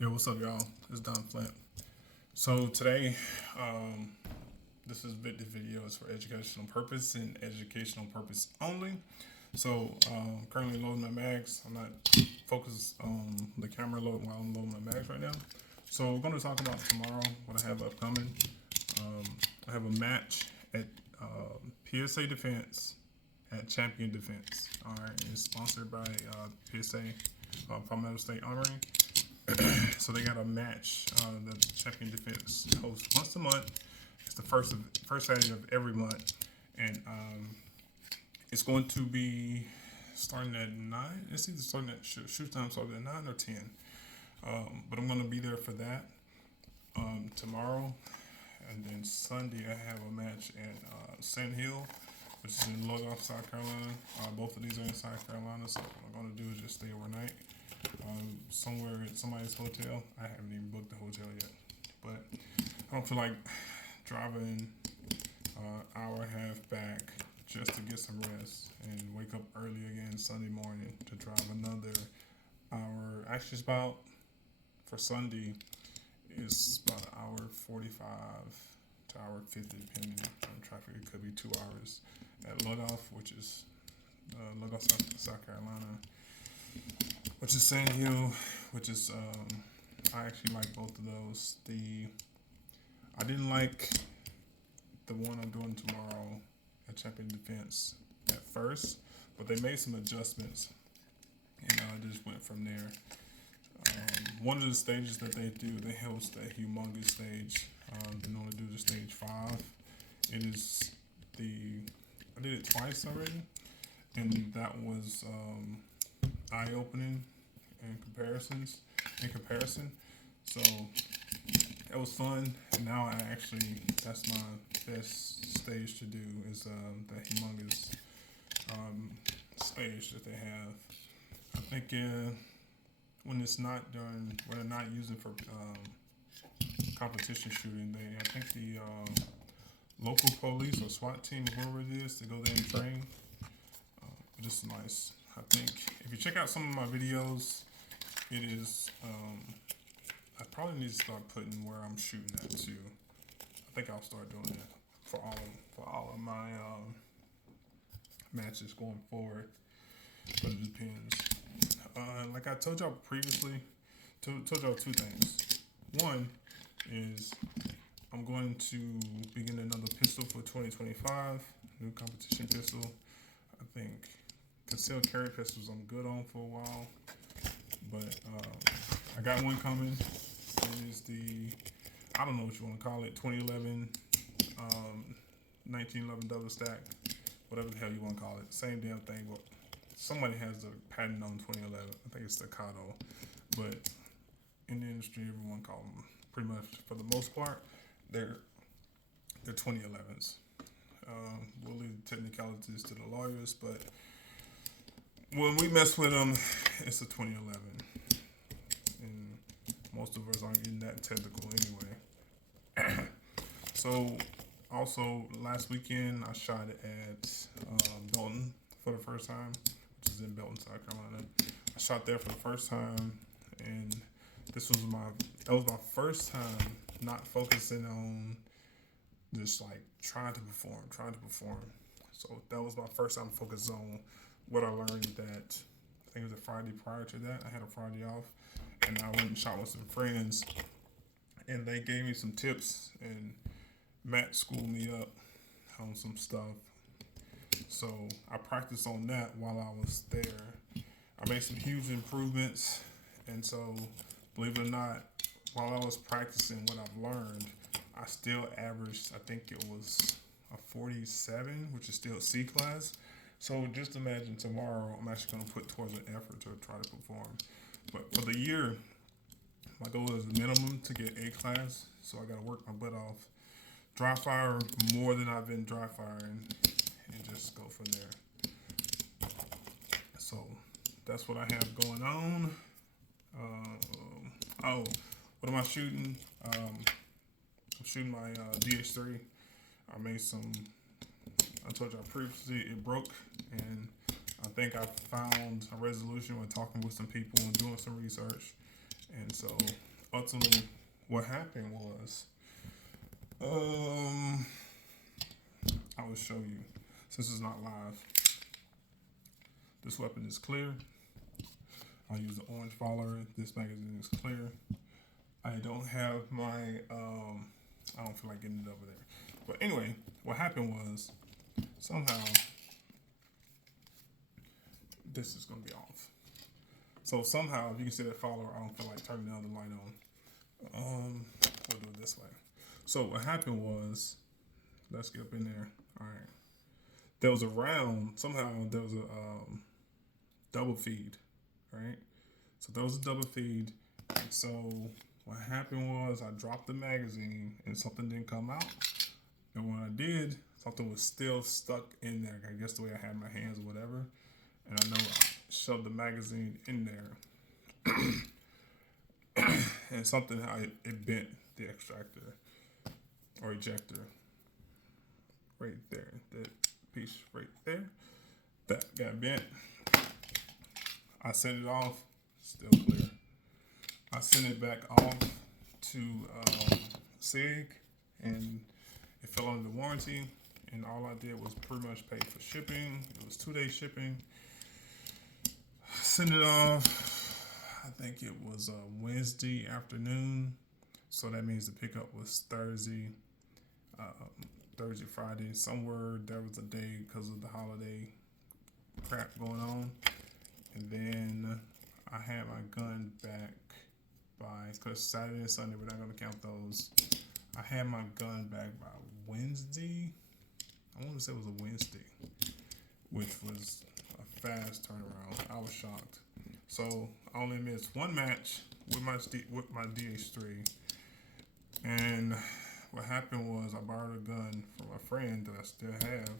Yo, what's up, y'all? It's Don Flint. So today, this is the video is for educational purpose and educational purpose only. So currently loading my mags. I'm not focused on the camera load while I'm loading my mags right now. So we're going to talk about tomorrow what I have upcoming. Um, I have a match at PSA Defense at Champion Defense. All right, it's sponsored by PSA, Palmetto State Armory. So they got a match that Champion Defense hosts once a month. It's the first Saturday of every month, and it's going to be starting at 9. It's either starting at shoot time starting at 9 or 10. But I'm going to be there for that tomorrow, and then Sunday I have a match at Sand Hill, which is in Logoff, South Carolina. Both of these are in South Carolina, so what I'm going to do is just stay overnight somewhere at somebody's hotel. I haven't even booked the hotel yet, but I don't feel like driving hour and a half back just to get some rest and wake up early again Sunday morning to drive another hour. Actually, it's about for Sunday, it's about an hour 45 to hour 50 depending on traffic. It could be 2 hours at Lugoff, which is Lugoff, South Carolina, which is Sand Hill, which is I actually like both of those. I didn't like the one I'm doing tomorrow at Champion Defense at first, but they made some adjustments, and I just went from there. One of the stages that they do, they host a humongous stage. They normally do the stage 5. It is I did it twice already, and that was eye-opening in comparison. So it was fun. And now that's my best stage to do is that humongous stage that they have. I think when they're not using for competition shooting, I think the local police or SWAT team or whoever it is to go there and train. But it's nice. I think if you check out some of my videos, it is. I probably need to start putting where I'm shooting at too. I think I'll start doing that for all of my matches going forward. But it depends. Like I told y'all previously, told y'all two things. One is I'm going to begin another pistol for 2025, new competition pistol. I think concealed carry pistols I'm good on for a while, but I got one coming. It is I don't know what you want to call it, 2011, 1911 double stack, whatever the hell you want to call it. Same damn thing, but somebody has the patent on 2011. I think it's Staccato, but in the industry, everyone calls them pretty much for the most part. They're 2011s. We'll leave the technicalities to the lawyers, but when we mess with them, it's a 2011, and most of us aren't getting that technical anyway. So, also last weekend I shot at Belton for the first time, which is in Belton, South Carolina. I shot there for the first time, and that was my first time not focusing on just like trying to perform. So that was my first time focused on what I learned that I think it was a Friday prior to that. I had a Friday off, and I went and shot with some friends, and they gave me some tips, and Matt schooled me up on some stuff. So I practiced on that while I was there. I made some huge improvements, and so believe it or not, while I was practicing what I've learned, I still averaged, I think it was a 47, which is still C class. So just imagine tomorrow I'm actually going to put towards an effort to try to perform. But for the year, my goal is minimum to get A class. So I got to work my butt off, dry fire more than I've been dry firing, and just go from there. So that's what I have going on. What am I shooting? I'm shooting my DH3. I told y'all previously it broke, and I think I found a resolution with talking with some people and doing some research. And so ultimately, what happened was, I will show you. Since it's not live, this weapon is clear. I'll use the orange follower. This magazine is clear. I don't have my, I don't feel like getting it over there. But anyway, what happened was, somehow, this is going to be off. So somehow, if you can see that follower, I don't feel like turning the other light on. We'll do it this way. So what happened was, let's get up in there. All right. There was a round, somehow there was a double feed, right? So there was a double feed. And so what happened was I dropped the magazine and something didn't come out. And when I did, something was still stuck in there. I guess the way I had my hands or whatever. And I know I shoved the magazine in there. And something, it bent the extractor or ejector right there. That piece right there. That got bent. I sent it off, still clear. I sent it back off to SIG, and it fell under the warranty. And all I did was pretty much pay for shipping. It was 2-day shipping. Send it off. I think it was Wednesday afternoon, so that means the pickup was Thursday, Friday. Somewhere there was a day because of the holiday crap going on, and then I had my gun back by, because Saturday and Sunday we're not going to count those. I had my gun back by Wednesday. I want to say it was a Wednesday, which was a fast turnaround. I was shocked. So I only missed one match with my DH3, and what happened was I borrowed a gun from a friend that I still have.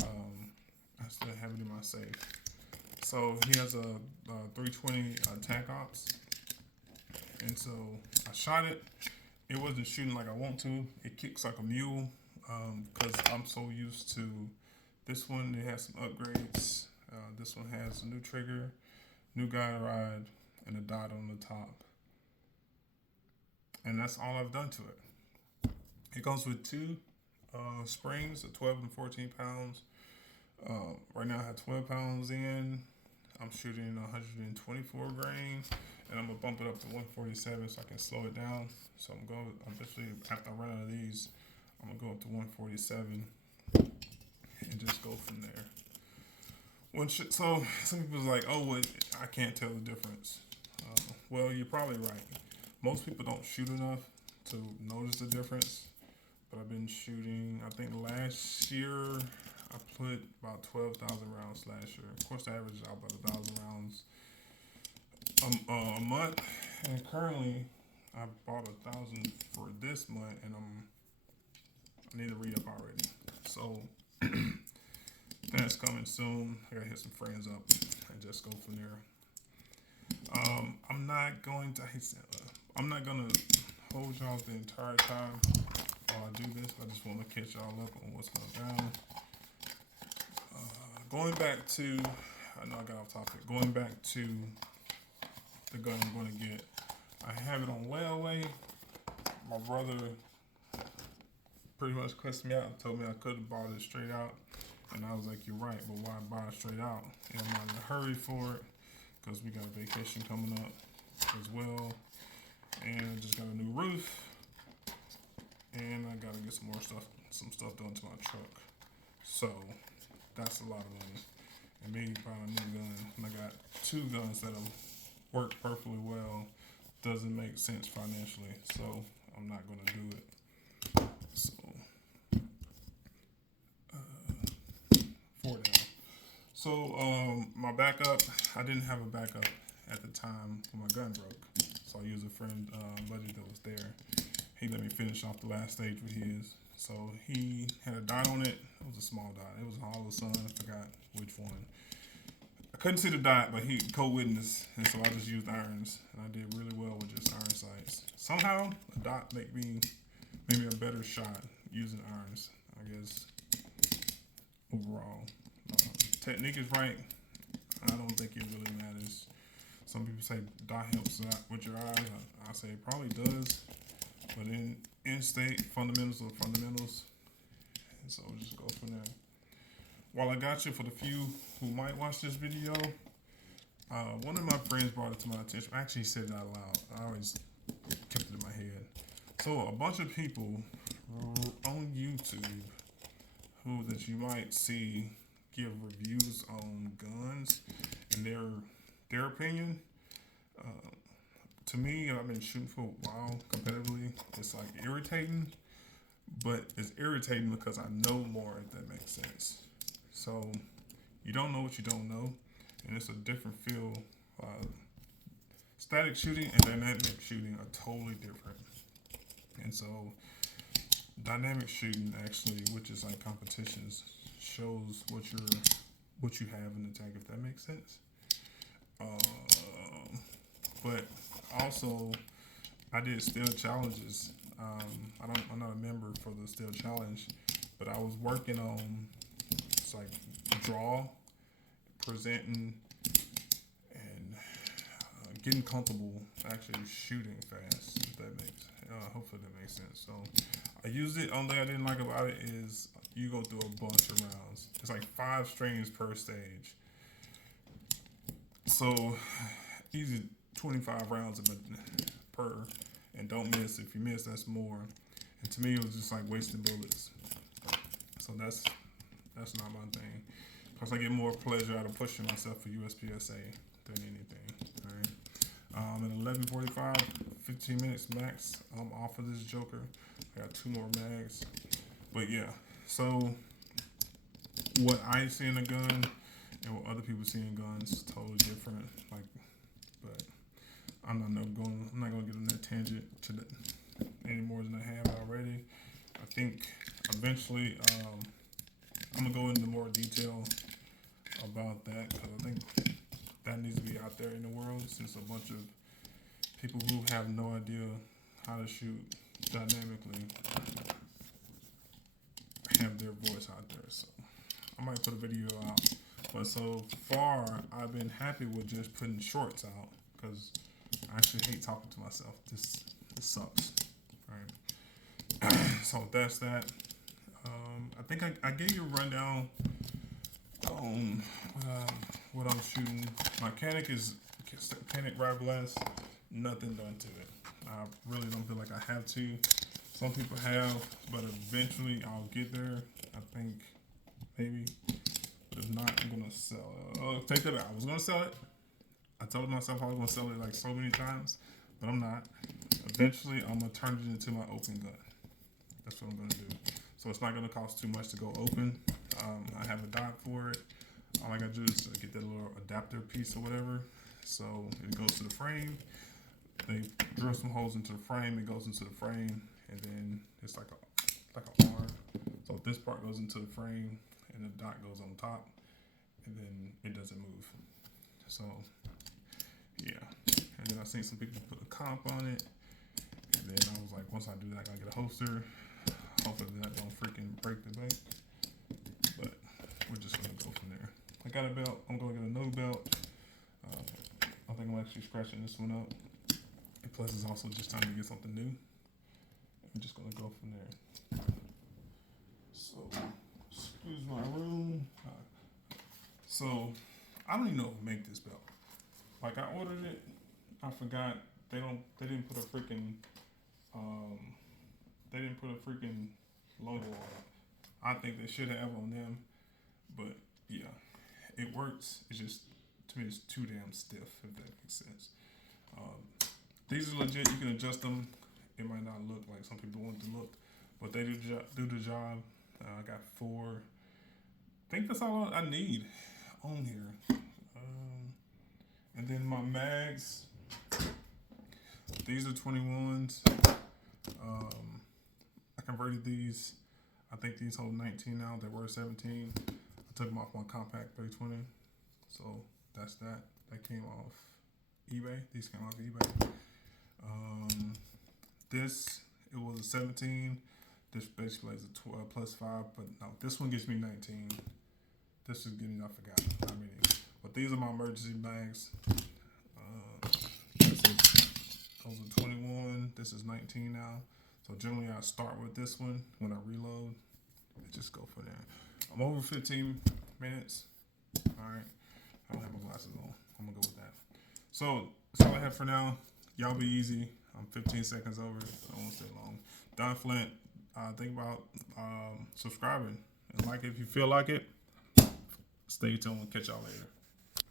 I still have it in my safe. So he has a 320 TAC Ops, and so I shot it. It wasn't shooting like I want to. It kicks like a mule because I'm so used to this one. It has some upgrades. This one has a new trigger, new guide rod, and a dot on the top. And that's all I've done to it. It comes with two springs, 12 and 14 pounds. Right now I have 12 pounds in. I'm shooting 124 grain, and I'm gonna bump it up to 147 so I can slow it down. So I'm going, eventually after I run out of these, I'm gonna go up to 147 and just go from there. So some people's like, oh, well, I can't tell the difference. Well, you're probably right. Most people don't shoot enough to notice the difference. But I've been shooting, I think last year, I put about 12,000 rounds last year. Of course, I averaged out about 1,000 rounds a month. And currently, I bought 1,000 for this month, and I need to re-up already. So, that's coming soon. I gotta hit some friends up and just go from there. I'm not going to hold y'all the entire time while I do this. I just want to catch y'all up on what's going down. Going back to, I know I got off topic. Going back to the gun I'm going to get. I have it on layaway. My brother pretty much cussed me out and told me I could have bought it straight out. And I was like, you're right, but why buy it straight out? And I'm not in a hurry for it because we got a vacation coming up as well. And I just got a new roof. And I got to get some stuff done to my truck. So that's a lot of money. And me buying a new gun, and I got two guns that have worked perfectly well, doesn't make sense financially. So I'm not going to do it. So, for now. So, my backup, I didn't have a backup at the time when my gun broke. So I used a friend, buddy that was there. He let me finish off the last stage with his. So he had a dot on it. It was a small dot. It was a Hollow Sun. I forgot which one. I couldn't see the dot, but he co-witnessed, and so I just used irons, and I did really well with just iron sights. Somehow, a dot made me maybe a better shot using irons, I guess, overall. Technique is right. I don't think it really matters. Some people say dot helps with your eyes. I say it probably does, but in state fundamentals are fundamentals, and so we'll just go from there. While I got you, for the few who might watch this video, one of my friends brought it to my attention. I actually said it out loud. I always kept it in my head. So a bunch of people on YouTube who that you might see give reviews on guns and their opinion. To me, I've been shooting for a while competitively. It's like irritating, but it's irritating because I know more, if that makes sense. So you don't know what you don't know, and it's a different feel. Static shooting and dynamic shooting are totally different. And so dynamic shooting actually, which is like competitions, shows what you have in the tank, if that makes sense. But also, I did still challenges. I'm not a member for the still challenge, but I was working on it's like draw, presenting, and getting comfortable actually shooting fast. If that makes hopefully that makes sense. So I used it. Only thing I didn't like about it is you go through a bunch of rounds. It's like 5 strings per stage. So easy 25 rounds per, and don't miss. If you miss, that's more. And to me, it was just like wasting bullets. So that's not my thing. Plus, I get more pleasure out of pushing myself for USPSA than anything. All right. At 11:45, 15 minutes max. I'm off of this joker. I got 2 more mags. But yeah, so what I see in a gun and what other people see in guns is totally different. Like, but I'm not gonna get on that tangent any more than I have already. I think eventually I'm gonna go into more detail about that because I think that needs to be out there in the world, since a bunch of people who have no idea how to shoot dynamically have their voice out there. So I might put a video out. But so far, I've been happy with just putting shorts out because I actually hate talking to myself. This sucks. All right. So that's that. I think I gave you a rundown on what I'm shooting. My Canik is Canik Rival Blast. Nothing done to it. I really don't feel like I have to. Some people have, but eventually I'll get there. I think maybe. But if not, I'm gonna sell it. Oh, take that out. I was gonna sell it. I told myself I was gonna sell it like so many times, but I'm not. Eventually, I'm gonna turn it into my open gun. That's what I'm gonna do. So it's not gonna cost too much to go open. I have a dot for it. All I gotta do is get that little adapter piece or whatever. So it goes to the frame. They drill some holes into the frame. It goes into the frame, and then it's like an arm. So this part goes into the frame, and the dot goes on top, and then it doesn't move. So yeah. And then I seen some people put a comp on it, and then I was like, once I do that, I gotta get a holster. Hopefully that don't freaking break the bank. But we're just gonna go from there. I got a belt. I'm gonna get another belt. I think I'm actually scratching this one up. And plus, it's also just time to get something new. I'm just gonna go from there. So, excuse my room. So, I don't even know who make this belt. Like, I ordered it. I forgot they didn't put a freaking logo on it. I think they should have on them, but yeah, it works. It's just, to me, it's too damn stiff, if that makes sense. These are legit. You can adjust them. It might not look like some people want it to look, but they do the job. I got 4. I think that's all I need on here. And then my mags. These are 21s. I converted these. I think these hold 19 now. They were 17. I took them off my compact 320. So that's that. That came off eBay. These came off eBay. This, it was a 17. This basically is a 12 plus 5. But no, this one gives me 19. This is getting, I forgot how many. But these are my emergency bags. This is 19 now. So generally I start with this one when I reload. And just go for that. I'm over 15 minutes. All right. I don't have my glasses on. I'm gonna go with that. So that's all I have for now. Y'all be easy. I'm 15 seconds over. I won't stay long. Don Flint. Think about subscribing and like it if you feel like it. Stay tuned. Catch y'all later.